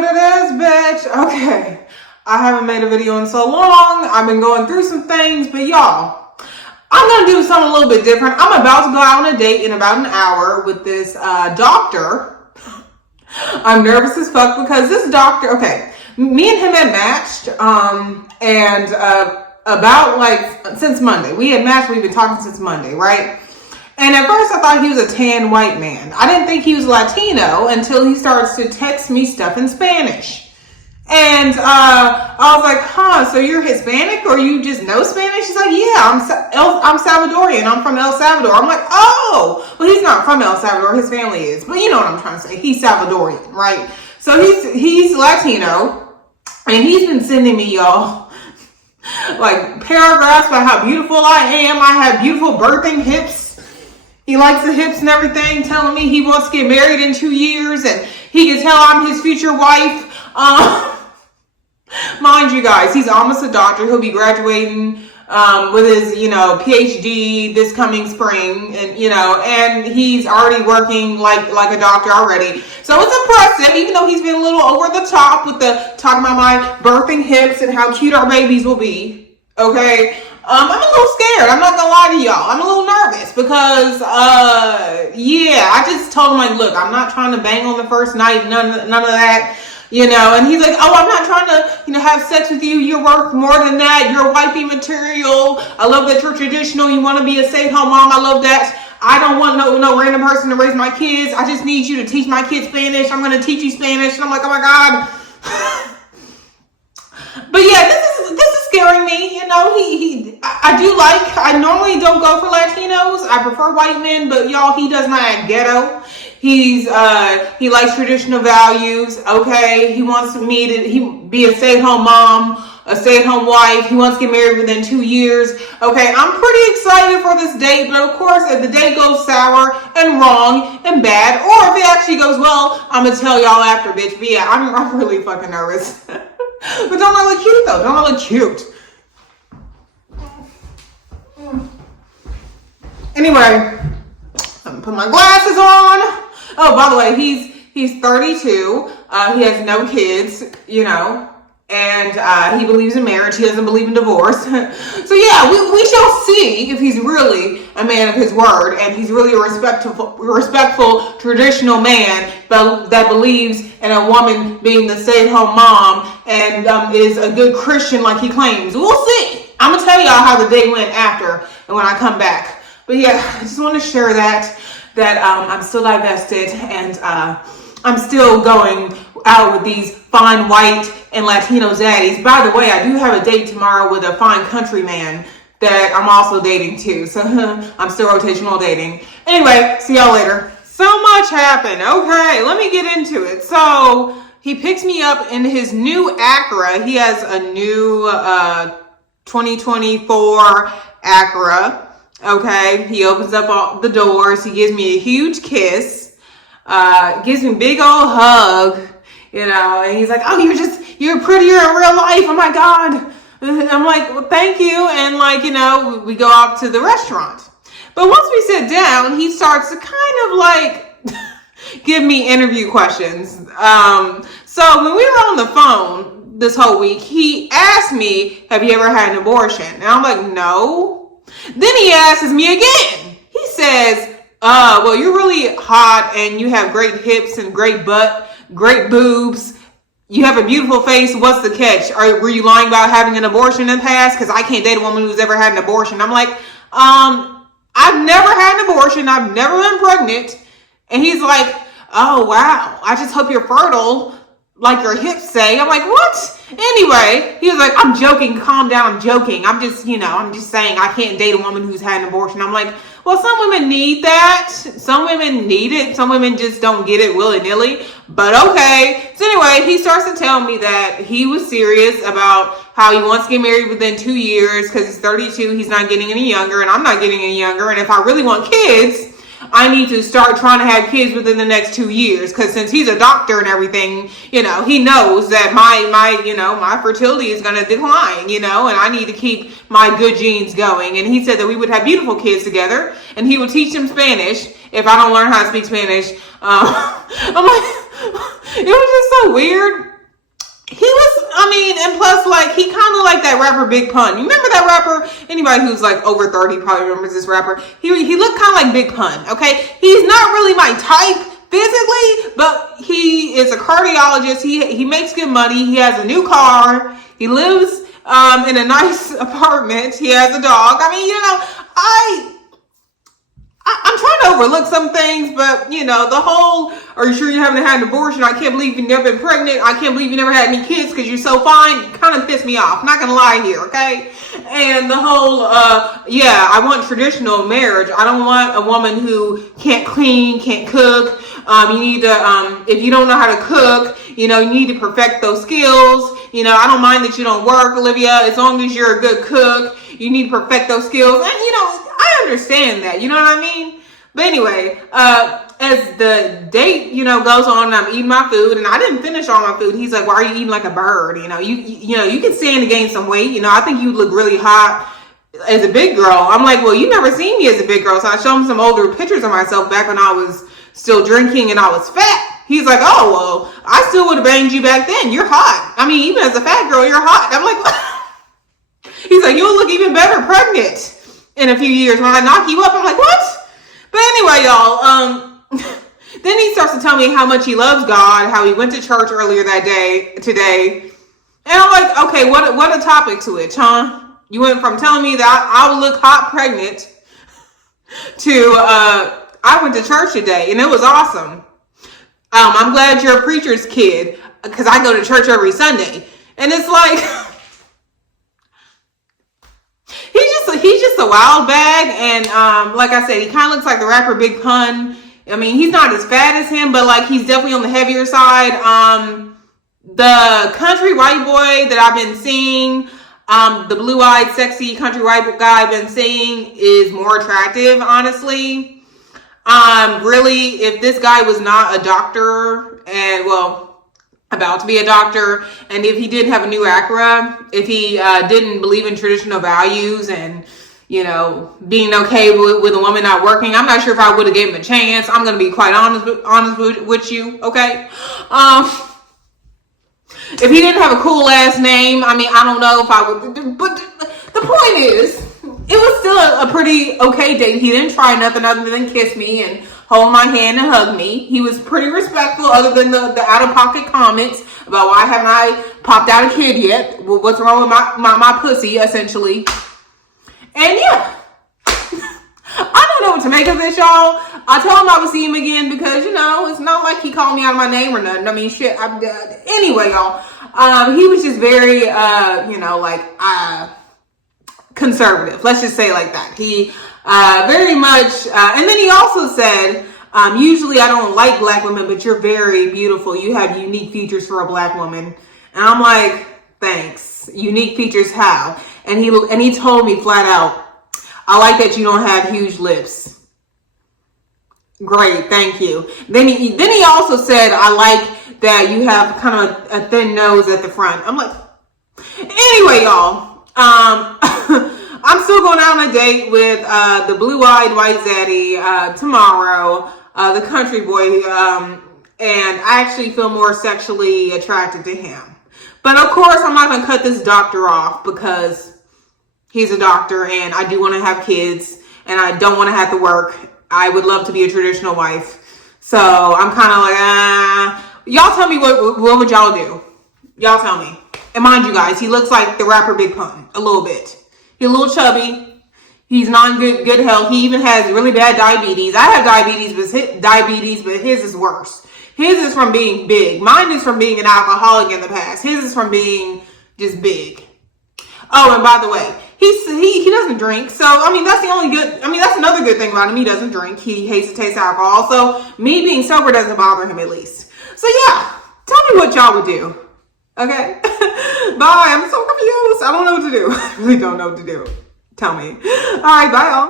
what it is, bitch. Okay. I haven't made a video in so long. I've been going through some things, but y'all, I'm going to do something a little bit different. I'm about to go out on a date in about an hour with this doctor. I'm nervous as fuck because this doctor, okay, me and him had matched, and about like since Monday. We had matched, we've been talking since Monday, right? And at first I thought he was a tan white man. I didn't think he was Latino until he starts to text me stuff in Spanish. And I was like, huh, so you're Hispanic or you just know Spanish? She's like, yeah, I'm Salvadorian. I'm from El Salvador. I'm like, oh, well, he's not from El Salvador. His family is. But you know what I'm trying to say. He's Salvadorian, right? So he's Latino. And he's been sending me, y'all, like paragraphs about how beautiful I am. I have beautiful birthing hips. He likes the hips and everything, telling me he wants to get married in 2 years and he can tell I'm his future wife. Mind you guys, he's almost a doctor. He'll be graduating with his, PhD this coming spring, and he's already working like a doctor already. So it's impressive, even though he's been a little over the top with the talking about my birthing hips and how cute our babies will be. Okay. I'm a little scared. I'm not gonna lie to y'all. I'm a little nervous because, I just told him, like, look, I'm not trying to bang on the first night, none of that, and he's like, oh, I'm not trying to, have sex with you. You're worth more than that. You're wifey material. I love that you're traditional. You want to be a stay-at-home mom. I love that. I don't want no random person to raise my kids. I just need you to teach my kids Spanish. I'm going to teach you Spanish. And I'm like, oh my God. But yeah, this is scaring me. I normally don't go for Latinos. I prefer white men, but y'all, he does not act ghetto. He likes traditional values. Okay. He wants me to be a stay-at-home mom, a stay-at-home wife. He wants to get married within 2 years. Okay. I'm pretty excited for this date, but of course, if the date goes sour and wrong and bad, or if it actually goes well, I'm going to tell y'all after, bitch. But yeah, I'm really fucking nervous. But don't I look cute though? Don't I look cute? Anyway, I'm gonna put my glasses on. Oh, by the way, he's 32. He has no kids, and he believes in marriage. He doesn't believe in divorce. So yeah, we shall see if he's really a man of his word and he's really a respectful traditional man that believes in a woman being the stay-at-home mom and is a good Christian like he claims. We'll see. I'm gonna tell y'all how the day went after and when I come back. But yeah, I just want to share that I'm still divested and I'm still going out with these fine white and Latino zaddies. By the way, I do have a date tomorrow with a fine country man that I'm also dating too. So I'm still rotational dating. Anyway, see y'all later. So much happened. Okay, let me get into it. So he picks me up in his new Acura. He has a new 2024 Acura. Okay, he opens up all the doors. He gives me a huge kiss, gives me a big old hug, and he's like, oh, you're prettier in real life. Oh my God. And I'm like, well, thank you. And we go out to the restaurant. But once we sit down, he starts to kind of like give me interview questions. So when we were on the phone this whole week, he asked me, have you ever had an abortion? And I'm like, no. Then he asks me again. He says, well, you're really hot and you have great hips and great butt, great boobs. You have a beautiful face. What's the catch? Were you lying about having an abortion in the past? Because I can't date a woman who's ever had an abortion. I'm like, I've never had an abortion. I've never been pregnant. And he's like, oh, wow. I just hope you're fertile, like your hips say. I'm like, what? Anyway, he was like, I'm joking. Calm down. I'm joking. I'm just saying I can't date a woman who's had an abortion. I'm like, well, some women need that. Some women need it. Some women just don't get it willy-nilly. But okay. So anyway, he starts to tell me that he was serious about how he wants to get married within 2 years because he's 32. He's not getting any younger and I'm not getting any younger. And if I really want kids, I need to start trying to have kids within the next 2 years. Because since he's a doctor and everything, he knows that my fertility is going to decline, and I need to keep my good genes going. And he said that we would have beautiful kids together and he would teach them Spanish if I don't learn how to speak Spanish. I'm like, it was just so weird. and plus, like, he kind of like that rapper Big Pun. You remember that rapper? Anybody who's like over 30 probably remembers this rapper. He looked kind of like Big Pun, okay? He's not really my type physically, but he is a cardiologist. He makes good money. He has a new car. He lives in a nice apartment. He has a dog. I mean, you know, I'm trying to overlook some things, but, you know, the whole, are you sure you haven't had an abortion? I can't believe you've never been pregnant. I can't believe you never had any kids because you're so fine. Kind of pissed me off. Not going to lie here, okay? And the whole, yeah, I want traditional marriage. I don't want a woman who can't clean, can't cook. You need to, if you don't know how to cook, you know, you need to perfect those skills. You know, I don't mind that you don't work, Olivia, as long as you're a good cook. You need to perfect those skills. And, you know, I understand that. You know what I mean? But anyway, as the date, you know, goes on, and I'm eating my food, and I didn't finish all my food. He's like, why are you eating like a bird? You know, you know, you can stand to gain some weight. You know, I think you look really hot as a big girl. I'm like, well, you never seen me as a big girl. So I show him some older pictures of myself back when I was still drinking and I was fat. He's like, oh, well, I still would have banged you back then. You're hot. I mean, even as a fat girl, you're hot. I'm like, what? He's like, you'll look even better pregnant in a few years when I knock you up. I'm like, what? But anyway, y'all, then he starts to tell me how much he loves God, how he went to church earlier today. And I'm like, okay, what a topic switch, huh? You went from telling me that I would look hot pregnant to, I went to church today and it was awesome. I'm glad you're a preacher's kid because I go to church every Sunday. And it's like, he's just a wild bag. And like I said, he kind of looks like the rapper Big Pun. I mean, he's not as fat as him, but like he's definitely on the heavier side. The country white boy that I've been seeing, the blue-eyed, sexy country white guy I've been seeing is more attractive, honestly. Really, if this guy was not a doctor and, well, about to be a doctor, and if he didn't have a new Acura, if he didn't believe in traditional values and, you know, being okay with a woman not working, I'm not sure if I would have gave him a chance. I'm going to be quite honest with you, okay? If he didn't have a cool last name, I mean, I don't know if I would, but the point is, it was still a pretty okay date. He didn't try nothing other than kiss me and hold my hand and hug me. He was pretty respectful other than the out-of-pocket comments about why haven't I popped out a kid yet? Well, what's wrong with my pussy, essentially. And yeah, I don't know what to make of this, y'all. I told him I would see him again because, you know, it's not like he called me out of my name or nothing. I mean, shit. Anyway, y'all, he was just very, you know, like, conservative. Let's just say it like that. He very much, and then he also said, usually I don't like black women, but you're very beautiful. You have unique features for a black woman. And I'm like, thanks. Unique features how? And he told me flat out, I like that you don't have huge lips. Great, thank you. Then he also said, I like that you have kind of a thin nose at the front. I'm like, anyway, y'all, I'm still going out on a date with the blue-eyed white zaddy tomorrow, the country boy, and I actually feel more sexually attracted to him. But of course, I'm not going to cut this doctor off because he's a doctor and I do want to have kids and I don't want to have to work. I would love to be a traditional wife. So I'm kind of like, y'all tell me what would y'all do? Y'all tell me. And mind you guys, he looks like the rapper Big Pun a little bit. He's a little chubby. He's not in good health. He even has really bad diabetes. I have diabetes, but his is worse. His is from being big. Mine is from being an alcoholic in the past. His is from being just big. Oh, and by the way, he doesn't drink. So, I mean, that's another good thing about him. He doesn't drink. He hates to taste alcohol. So, me being sober doesn't bother him at least. So, yeah, tell me what y'all would do. Okay? Bye. I'm so confused. I don't know what to do. I really don't know what to do. Tell me. All right, bye, y'all.